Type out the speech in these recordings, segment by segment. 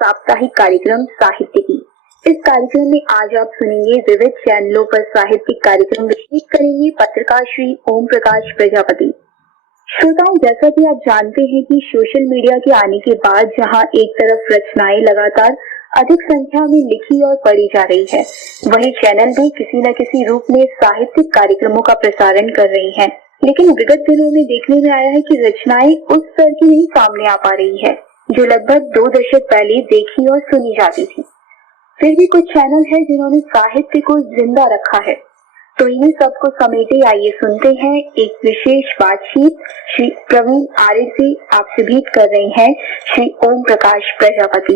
साप्ताहिक कार्यक्रम साहित्य की। इस कार्यक्रम में आज आप सुनेंगे विविध चैनलों पर साहित्यिक कार्यक्रम विशेष करेंगे पत्रकार श्री ओम प्रकाश प्रजापति। श्रोताओं, जैसा कि आप जानते हैं कि सोशल मीडिया के आने के बाद जहां एक तरफ रचनाएं लगातार अधिक संख्या में लिखी और पढ़ी जा रही है, वहीं चैनल भी किसी न किसी रूप में साहित्यिक कार्यक्रमों का प्रसारण कर रही हैं। लेकिन विगत दिनों में देखने में आया है कि रचनाएं उस स्तर की नहीं सामने आ पा रही है जो लगभग 2 दशक पहले देखी और सुनी जाती थी। फिर भी कुछ चैनल है जिन्होंने साहित्य को जिंदा रखा है। तो इन्हीं सबको समेटे आइए सुनते हैं एक विशेष बातचीत श्री प्रवीण आर्य से। आपसे भेंट कर रहे हैं श्री ओम प्रकाश प्रजापति।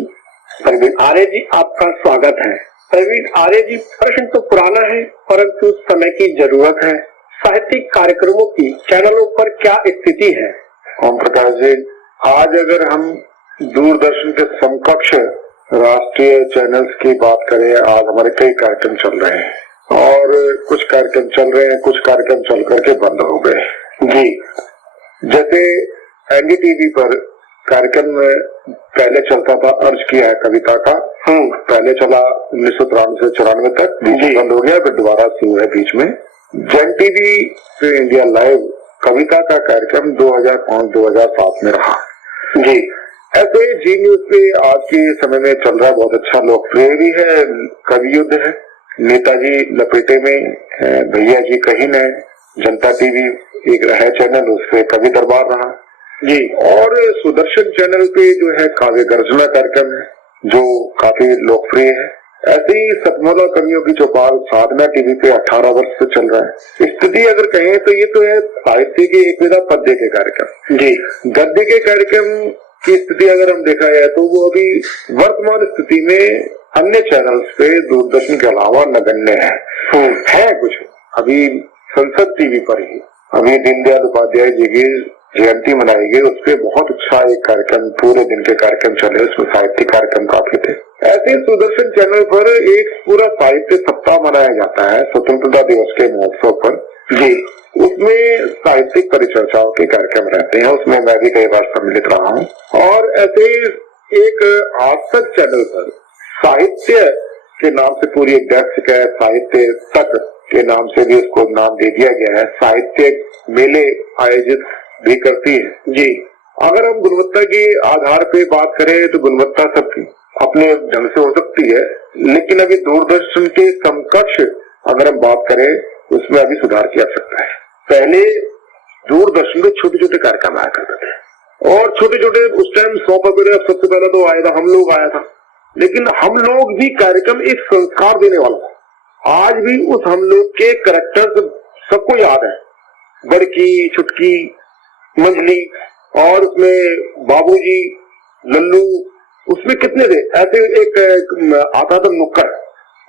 प्रवीण आर्य जी, आपका स्वागत है। प्रवीण आर्य जी, प्रश्न तो पुराना है परंतु समय की जरूरत है। साहित्यिक कार्यक्रमों की चैनलों पर क्या स्थिति है? ओम प्रकाश जी, आज अगर हम दूरदर्शन के समकक्ष राष्ट्रीय चैनल्स की बात करें, आज हमारे कई कार्यक्रम चल रहे हैं और कुछ कार्यक्रम चल रहे हैं, कुछ कार्यक्रम चल करके बंद हो गए जी। जैसे एनडीटीवी पर कार्यक्रम पहले चलता था, अर्ज किया है कविता का, पहले चला 1993 से 94 तक, बीच में बंद हो गया, फिर दोबारा शुरू है बीच में। जन टीवी पे इंडिया लाइव कविता का कार्यक्रम 2005-2007 में रहा जी। ऐसे जी न्यूज पे आज के समय में चल रहा है, बहुत अच्छा लोकप्रिय भी है, कवि युद्ध है, नेताजी लपेटे में, भैया जी कहीं न, जनता टीवी एक है चैनल, उस पे कवि दरबार रहा जी। और सुदर्शन चैनल पे जो है काव्य गर्जना कार्यक्रम है जो काफी लोकप्रिय है। ऐसे ही सतमोला कवियों की चौपाल साधना टीवी पे 18 वर्ष से चल रहा है। स्थिति अगर कहें तो ये तो है साहित्य के एक विधा पद्य के कार्यक्रम जी। गद्य के कार्यक्रम की स्थिति अगर हम देखा जाए तो वो अभी वर्तमान स्थिति में अन्य चैनल्स पे दूरदर्शन के अलावा नगण्य है कुछ। अभी संसद टीवी पर ही अभी दीनदयाल उपाध्याय जी की जयंती मनाई गई, उस पर बहुत अच्छा एक कार्यक्रम, पूरे दिन के कार्यक्रम चले, उसमें साहित्यिक कार्यक्रम काफी थे। ऐसे सुदर्शन चैनल पर एक पूरा साहित्य सप्ताह मनाया जाता है स्वतंत्रता दिवस के महोत्सव पर जी। उसमें साहित्यिक परिचर्चाओं के कार्यक्रम रहते हैं, उसमें मैं भी कई बार सम्मिलित रहा हूँ। और ऐसे एक आज तक चैनल पर साहित्य के नाम से पूरी एक डेस्क है, साहित्य तक के नाम से भी उसको नाम दे दिया गया है, साहित्य मेले आयोजित भी करती है जी। अगर हम गुणवत्ता के आधार पे बात करें तो गुणवत्ता सबकी अपने ढंग से हो सकती है, लेकिन अभी दूरदर्शन के समकक्ष अगर हम बात करें उसमें अभी सुधार किया सकता है। पहले दूरदर्शन में छोटे छोटे कार्यक्रम आया करते थे और छोटे छोटे उस टाइम 100 वगैरह सबसे पहले तो आया था, हम लोग आया था, लेकिन हम लोग भी कार्यक्रम एक संस्कार देने वाला था। आज भी उस हम लोग के कैरेक्टर्स सबको याद है, बड़की छुटकी मंजली, और उसमें बाबूजी, लल्लू, उसमें कितने थे। ऐसे एक आता था नुक्कड़,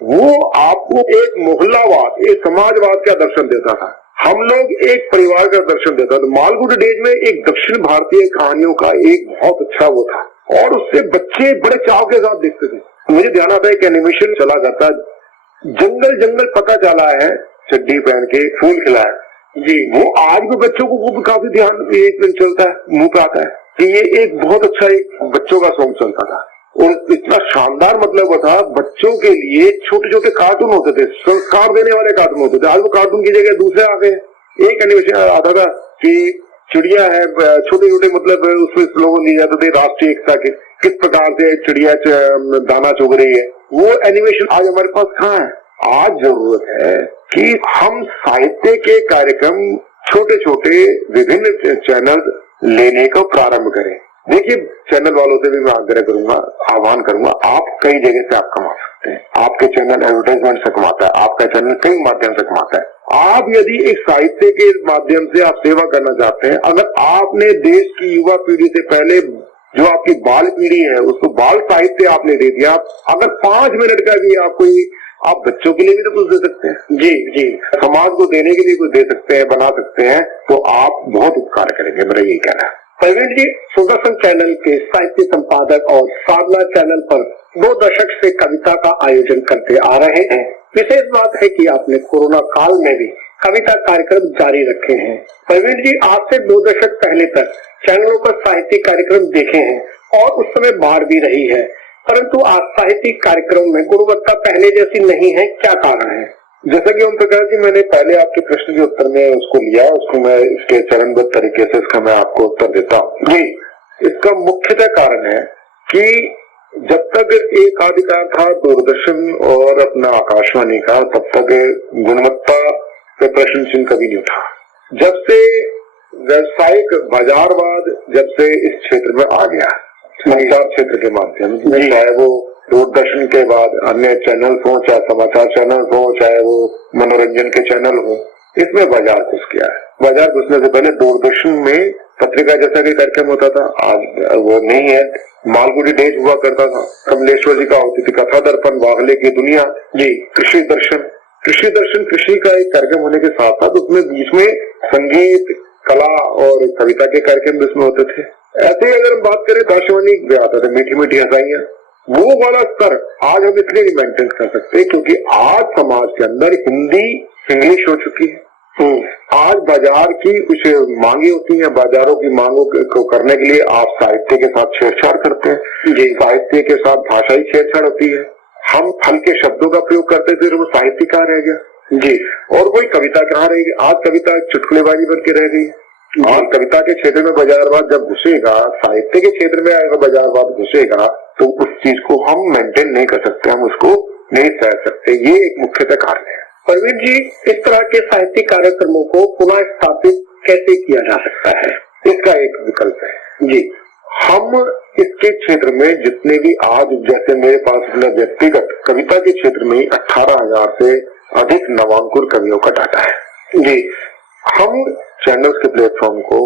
वो आपको एक मोहल्लावाद, एक समाजवाद का दर्शन देता था, हम लोग एक परिवार का दर्शन देता था। मालगुडी डेज में एक दक्षिण भारतीय कहानियों का एक बहुत अच्छा वो था और उससे बच्चे बड़े चाव के साथ देखते थे। मुझे ध्यान आता है एक एनिमेशन चला करता, जंगल जंगल पता चला है, चड्डी पहन के फूल खिलाया जी। वो आज भी बच्चों को काफी ध्यान एक दिन चलता है, मुंह पे आता है कि ये एक बहुत अच्छा एक बच्चों का सॉन्ग चलता था और इतना शानदार मतलब वो था। बच्चों के लिए छोटे छोटे कार्टून होते थे, संस्कार देने वाले कार्टून होते थे। आज वो कार्टून की जगह दूसरे आ गए। एक एनिमेशन आता था कि चिड़िया है, छोटे छोटे मतलब उसमें स्लोगन दिए जाते थे राष्ट्रीय एकता के, किस प्रकार से चिड़िया दाना चुग रही है। वो एनिमेशन आज हमारे पास कहाँ है। आज जरूरत है कि हम साहित्य के कार्यक्रम छोटे छोटे विभिन्न चैनल लेने को प्रारंभ करें। देखिए, चैनल वालों से भी मैं आग्रह करूंगा, आह्वान करूंगा, आप कई जगह से आप कमा सकते हैं। आपके चैनल एडवर्टाइजमेंट से कमाता है, आपका चैनल कई माध्यम से कमाता है। आप यदि एक साहित्य के माध्यम से आप सेवा करना चाहते हैं, अगर आपने देश की युवा पीढ़ी से पहले जो आपकी बाल पीढ़ी है उसको बाल साहित्य आपने दे दिया, अगर 5 मिनट का भी आप बच्चों के लिए भी तो कुछ दे सकते हैं जी जी, समाज को देने के लिए कुछ दे सकते हैं, बना सकते हैं, तो आप बहुत उपकार करेंगे, मेरा यही कहना है। प्रवीण जी, सुदर्शन चैनल के साहित्य संपादक और साधना चैनल पर 2 दशक से कविता का आयोजन करते आ रहे हैं। विशेष बात है कि आपने कोरोना काल में भी कविता कार्यक्रम जारी रखे हैं। प्रवीण जी, आज से 2 दशक पहले तक चैनलों पर साहित्यिक कार्यक्रम देखे हैं और उस समय बाढ़ भी रही है। परंतु आज साहित्यिक कार्यक्रम में गुणवत्ता पहले जैसी नहीं है, क्या कारण है? जैसा कि ओम प्रकाश जी, मैंने पहले आपके प्रश्न के उत्तर में उसको लिया, उसको मैं इसके चरणबद्ध तरीके से इसका मैं आपको उत्तर देता हूँ। जी, इसका मुख्यतः कारण है कि जब तक एक अधिकार था दूरदर्शन और अपना आकाशवाणी का, तब तक गुणवत्ता पे प्रश्न चिन्ह कभी नहीं उठा। जब से व्यावसायिक बाजारवाद जब से इस क्षेत्र में आ गया, समाचार क्षेत्र के माध्यम से, चाहे वो दूरदर्शन के बाद अन्य चैनल हो, चाहे समाचार चैनल हो, चाहे वो मनोरंजन के चैनल हो, इसमें बाजार घुस गया है। बाजार घुसने से पहले दूरदर्शन में पत्रिका जैसा कि कार्यक्रम होता था, आज वो नहीं है। मालगुडी डेज हुआ करता था, कमलेश्वर जी का होती थी कथा दर्पण, वागले की दुनिया, जी कृषि दर्शन कृषि का एक कार्यक्रम होने के साथ साथ उसमें बीच में संगीत, कला और कविता के कार्यक्रम भी उसमें होते थे। ऐसे ही अगर हम बात करें तो आकाशवाणी में आता था मीठी मीठी हंसाइयां, वो वाला स्तर आज हम इसलिए नहीं मेंटेन कर सकते क्योंकि आज समाज के अंदर हिंदी इंग्लिश हो चुकी है। आज बाजार की कुछ मांगे होती हैं, बाजारों की मांगों को करने के लिए आप साहित्य के साथ छेड़छाड़ करते हैं। जी, साहित्य के साथ भाषाई छेड़छाड़ होती है। हम फल के शब्दों का प्रयोग करते थे, वो साहित्य कहाँ रह गया? जी, और वही कविता कहाँ रहेगी? आज कविता चुटकुलेबाजी बन के रह गई। और कविता के क्षेत्र में बाजारवाद जब घुसेगा, साहित्य के क्षेत्र में अगर बाजारवाद घुसेगा तो उस चीज को हम मेंटेन नहीं कर सकते, हम उसको नहीं सह सकते। ये एक मुख्यतः कारण है। परवीन जी, इस तरह के साहित्यिक कार्यक्रमों को पुनः स्थापित कैसे किया जा सकता है? इसका एक विकल्प है। जी, हम इसके क्षेत्र में जितने भी आज, जैसे मेरे पास अपना व्यक्तिगत कविता के क्षेत्र में 18,000 से अधिक नवांकुर कवियों का डाटा है। जी, हम चैनल्स के प्लेटफॉर्म को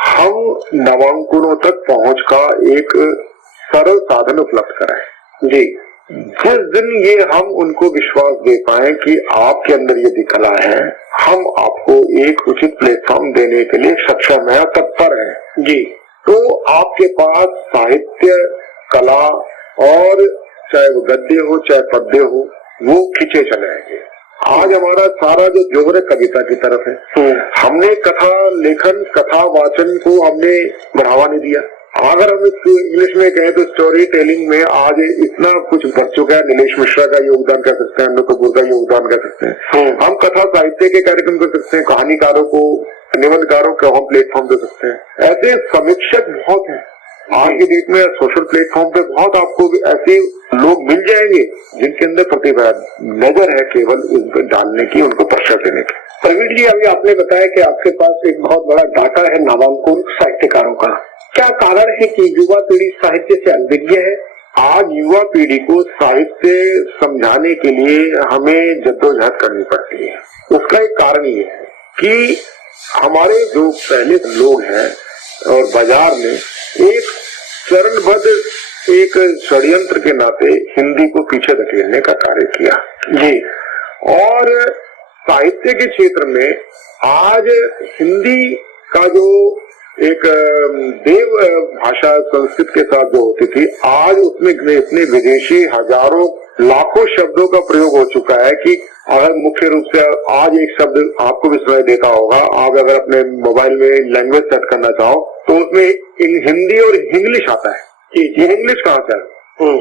हम नवांकुरों तक पहुंच का एक सरल साधन उपलब्ध कराएं। जी, जिस दिन ये हम उनको विश्वास दे पाए कि आपके अंदर यदि कला है, हम आपको एक उचित प्लेटफॉर्म देने के लिए सक्षम है, तत्पर है। जी, तो आपके पास साहित्य, कला और चाहे वो गद्य हो चाहे पद्य हो, वो खींचे चले आएंगे। आज हमारा सारा जो जोर है कविता की तरफ है। हमने कथा लेखन, कथा वाचन को हमने बढ़ावा नहीं दिया। अगर हम इसको इंग्लिश में कहें तो स्टोरी टेलिंग में आज इतना कुछ बढ़ चुका है। नीलेश मिश्रा का योगदान कर सकते हैं, अनु कपूर का योगदान कर सकते हैं। हम कथा साहित्य के कार्यक्रम कर सकते हैं, कहानीकारों को, निबंधकारों को हम प्लेटफॉर्म दे सकते हैं। ऐसे समीक्षक बहुत हैं आज की डेट में। सोशल प्लेटफॉर्म पे बहुत आपको ऐसे लोग मिल जाएंगे जिनके अंदर प्रतिभा नजर है, केवल उनको डालने की, उनको प्रश्रय देने की। प्रवीण जी, अभी आपने बताया कि आपके पास एक बहुत बड़ा डाटा है नामांकुर साहित्यकारों का। क्या कारण है कि युवा पीढ़ी साहित्य से अनभिज्ञ है? आज युवा पीढ़ी को साहित्य समझाने के लिए हमें जद्दोजहद करनी पड़ती है। उसका एक कारण ये है कि हमारे जो पहले लोग हैं और बाजार ने एक चरणबद्ध एक षड्यंत्र के नाते हिंदी को पीछे धकेलने का कार्य किया। जी, और साहित्य के क्षेत्र में आज हिंदी का जो एक देव भाषा संस्कृत के साथ जो होती थी, आज उसमें इतने विदेशी हजारों लाखों शब्दों का प्रयोग हो चुका है कि अगर मुख्य रूप से आज एक शब्द आपको भी सुनाई देता होगा, आप अगर अपने मोबाइल में लैंग्वेज सेट करना चाहो तो उसमें हिंदी और इंग्लिश आता है। ये इंग्लिश कहाँ से है?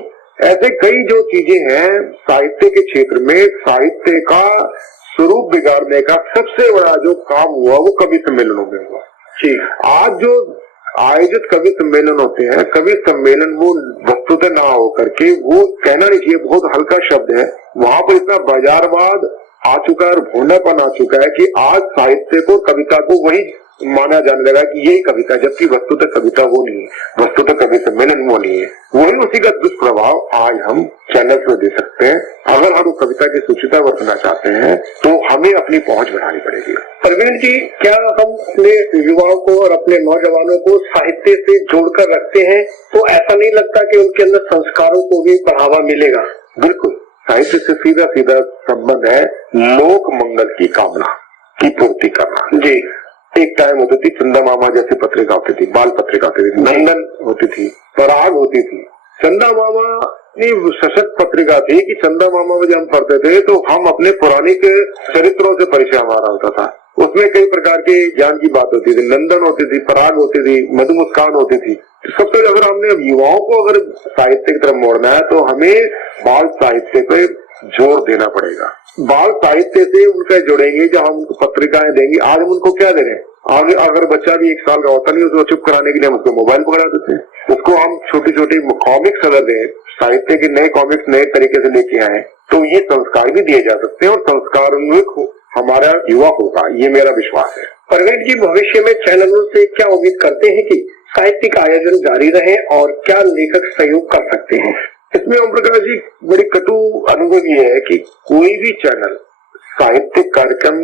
ऐसे कई जो चीजें हैं साहित्य के क्षेत्र में, साहित्य का स्वरूप बिगाड़ने का सबसे बड़ा जो काम हुआ वो कवि सम्मेलनों में हुआ। आज जो आयोजित कवि सम्मेलन होते हैं, कवि सम्मेलन वो वस्तुतः ना हो करके, वो कहना नहीं चाहिए, बहुत हल्का शब्द है, वहां पर इतना बाजारवाद आ चुका है और भोंडापन आ चुका है कि आज साहित्य को, कविता को वही माना जाने लगा कि यही कविता, जबकि वस्तुतः कविता वो नहीं है, वस्तुतः कवि सम्मेलन वो नहीं है। वही उसी का दुष्प्रभाव आज हम चैनल पर दे सकते हैं। अगर हम कविता की सुचिता बरतना चाहते हैं तो हमें अपनी पहुंच बढ़ानी पड़ेगी। प्रवीण जी, क्या हम अपने युवाओं को और अपने नौजवानों को साहित्य से जोड़कर रखते हैं तो ऐसा नहीं लगता कि उनके अंदर संस्कारों को भी बढ़ावा मिलेगा? बिल्कुल, साहित्य से सीधा सीधा संबंध है लोक मंगल की कामना की पूर्ति करना। जी, एक टाइम होती थी चंदा मामा जैसी पत्रिका होती थी, बाल पत्रिका होती थी, नंदन होती थी, पराग होती थी। चंदा मामा सशक्त पत्रिका थी कि चंदा मामा में जब हम पढ़ते थे तो हम अपने पौराणिक चरित्रों से परिचय हमारा होता था। उसमें कई प्रकार के ज्ञान की बात होती थी। नंदन होती थी, पराग होती थी, मधु मुस्कान होती थी। सबसे पहले अगर हमने अब युवाओं को अगर साहित्य की तरफ मोड़ना है तो हमें बाल साहित्य पे जोर देना पड़ेगा। बाल साहित्य से उनका जुड़ेंगे, जब हम उनको पत्रिकाएं देंगे। आज हम उनको क्या दे रहे हैं? आगे अगर बच्चा भी 1 साल का होता नहीं, उसको चुप कराने के लिए हम उसको मोबाइल पकड़ा देते हैं। उसको हम छोटी छोटी कॉमिक्स अगर दें, साहित्य के नए कॉमिक्स नए तरीके से लेके आए, तो ये संस्कार भी दिए जा सकते हैं और संस्कार उन्मुख हमारा युवा होगा, ये मेरा विश्वास है। परवीन जी, भविष्य में चैनलों से क्या उम्मीद करते हैं कि साहित्यिक आयोजन जारी रहे और क्या लेखक सहयोग कर सकते हैं? इसमें ओम प्रकाश जी, बड़ी कटु अनुभव ये है कि कोई भी चैनल साहित्यिक कार्यक्रम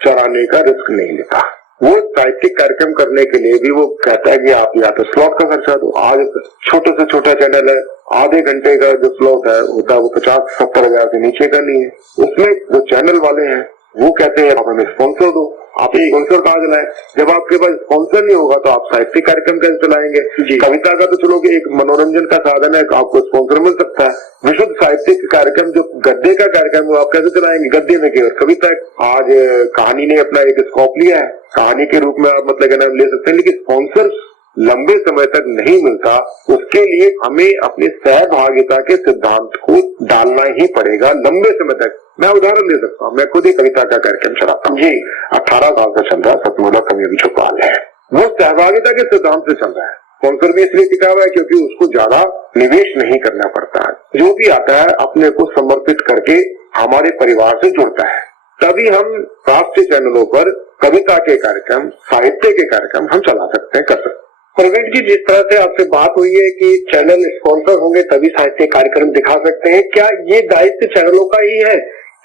चलाने का रिस्क नहीं लेता। वो साहित्यिक कार्यक्रम करने के लिए भी वो कहता है कि आप या तो स्लॉट का खर्चा दो। आज छोटे से छोटा चैनल है, आधे घंटे का जो स्लॉट है होता है वो 50-70 हजार से नीचे का नहीं है। उसमें जो चैनल वाले हैं वो कहते हैं आप हमें स्पॉन्सर दो। आप स्पॉन्सर कहाँ चलाएं? जब आपके पास स्पॉन्सर नहीं होगा तो आप साहित्यिक कार्यक्रम कैसे चलाएंगे? कविता का तो चलो कि एक मनोरंजन का साधन है, आपको स्पॉन्सर मिल सकता है। विशुद्ध साहित्यिक कार्यक्रम जो गद्य का कार्यक्रम वो आप कैसे चलाएंगे? गद्य में केवल कविता। आज कहानी ने अपना एक स्कोप लिया है, कहानी के रूप में आप मतलब ले सकते हैं, लेकिन स्पॉन्सर लंबे समय तक नहीं मिलता। उसके लिए हमें अपने सहभागिता के सिद्धांत को डालना ही पड़ेगा लंबे समय तक। मैं उदाहरण दे सकता हूँ, मैं खुद ही कविता का कार्यक्रम चलाता हूँ जी, 18 साल से चल रहा है, सतमोला कवि अभिचोपाल है। वो सहभागिता के सिद्धांत से चल रहा है। स्पॉन्सर भी इसलिए टिका हुआ है क्योंकि उसको ज्यादा निवेश नहीं करना पड़ता है। जो भी आता है अपने को समर्पित करके हमारे परिवार से जुड़ता है। तभी हम राष्ट्रीय चैनलों पर कविता के कार्यक्रम, साहित्य के कार्यक्रम हम चला सकते हैं, कर सकते हैं। प्रवीण जी, जिस तरह से आपसे बात हुई है कि चैनल स्पॉन्सर होंगे तभी साहित्य कार्यक्रम दिखा सकते हैं, क्या ये दायित्व चैनलों का ही है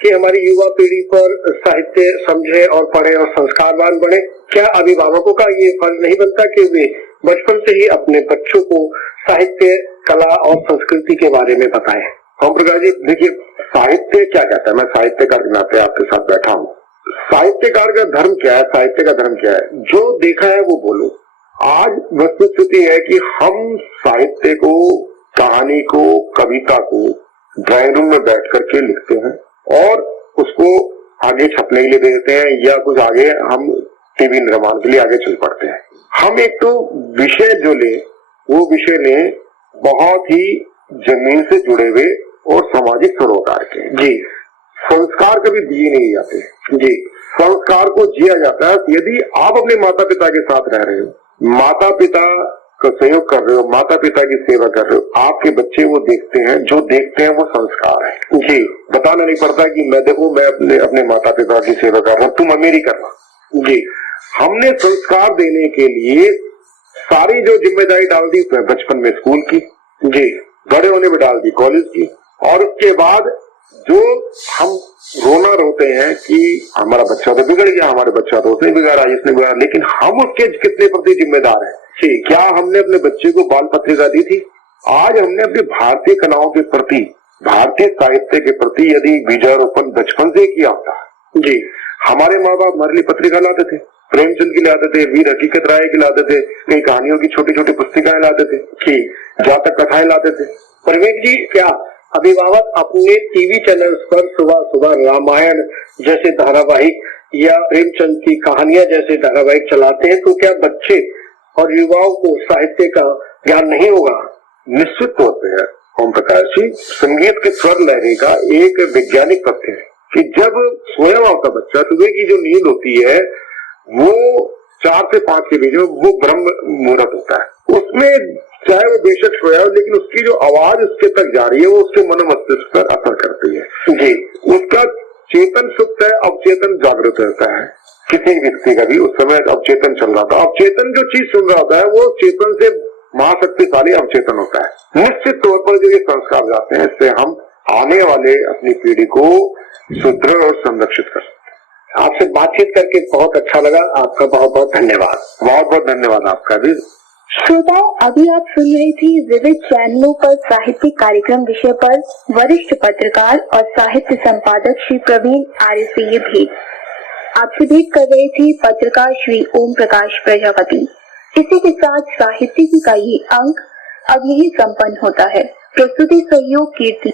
कि हमारी युवा पीढ़ी पर साहित्य समझे और पढ़े और संस्कारवान बने? क्या अभिभावकों का ये फर्ज नहीं बनता कि वे बचपन से ही अपने बच्चों को साहित्य, कला और संस्कृति के बारे में बताएं? ओम प्रकाश जी, देखिए साहित्य क्या कहता है, मैं साहित्यकार के नाते आपके साथ बैठा हूँ। साहित्यकार का धर्म क्या है, साहित्य का धर्म क्या है? जो देखा है वो बोलो। आज वस्तुस्थिति है कि हम साहित्य को, कहानी को, कविता को ड्राइंग रूम में बैठ करके लिखते हैं और उसको आगे छपने के लिए दे देते हैं, या कुछ आगे हम टीवी निर्माण के लिए आगे चल पड़ते हैं। हम एक तो विषय जो ले वो विषय ले बहुत ही जमीन से जुड़े हुए और सामाजिक सरोकार के जी। संस्कार कभी दिए नहीं जाते जी, संस्कार को जिया जाता है। यदि आप अपने माता पिता के साथ रह रहे हो, माता पिता का सहयोग कर रहे हो, माता पिता की सेवा कर रहे हो, आपके बच्चे वो देखते हैं, जो देखते हैं वो संस्कार है जी। बताना नहीं पड़ता कि मैं देखो मैं अपने माता पिता की सेवा कर रहा हूँ, तुम मेरी करना जी। हमने संस्कार देने के लिए सारी जो जिम्मेदारी डाल दी बचपन में स्कूल की जी, बड़े होने में डाल दी कॉलेज की, और उसके बाद जो हम रोना रोते हैं कि हमारा बच्चा तो बिगड़ गया, हमारे बच्चा तो उसने बिगाड़ा, इसने बिगाड़ा, लेकिन हम उसके कितने प्रति जिम्मेदार हैं? क्या हमने अपने बच्चे को बाल पत्रिका दी थी? आज हमने अपनी भारतीय कलाओं के प्रति, भारतीय साहित्य के प्रति यदि बीजारोपण बचपन से किया होता जी। हमारे माँ बाप हमारे लिए पत्रिका लाते थे, प्रेमचंद की लाते थे, वीर हकीकत राय की लाते थे, कई कहानियों की छोटी छोटी पुस्तिकाएं लाते थे जी, जातक कथाएं लाते थे। परवीन जी, क्या अभिभावक अपने टीवी चैनल्स पर सुबह सुबह रामायण जैसे धारावाहिक या प्रेमचंद की कहानियां जैसे धारावाहिक चलाते हैं, तो क्या बच्चे और युवाओं को साहित्य का ज्ञान नहीं होगा? निश्चित तौर पर ओम प्रकाश जी, संगीत के स्वर लहरी का एक वैज्ञानिक तथ्य है कि जब सोया हुआ होता बच्चा, सुबह की जो नींद होती है वो 4 से 5 के बीच में वो ब्रह्म मुहूर्त होता है। उसमें चाहे वो बेशक सोया हो, लेकिन उसकी जो आवाज उसके तक जा रही है वो उसके मनोमस्तिष्क पर असर करती है जी। उसका चेतन सुप्त है, अवचेतन जागृत रहता है। किसी व्यक्ति का भी उस समय अवचेतन चल रहा था, अवचेतन जो चीज सुन रहा होता है वो चेतन से महाशक्तिशाली अवचेतन होता है। निश्चित तौर पर जो ये संस्कार जाते हैं, इससे हम आने वाले अपनी पीढ़ी को सुदृढ़ और संरक्षित कर सकते हैं। आपसे बातचीत करके बहुत अच्छा लगा, आपका बहुत बहुत धन्यवाद। बहुत बहुत धन्यवाद आपका भी। श्रोताओं, अभी आप सुन रही थी विविध चैनलों पर साहित्यिक कार्यक्रम विषय पर वरिष्ठ पत्रकार और साहित्य संपादक श्री प्रवीण आर्य से ये भेंट। आपसे भेंट कर रहे थे पत्रकार श्री ओम प्रकाश प्रजापति। इसी के साथ साहित्यिकी का ये अंक अब यही संपन्न होता है। प्रस्तुति सहयोग कीर्ति।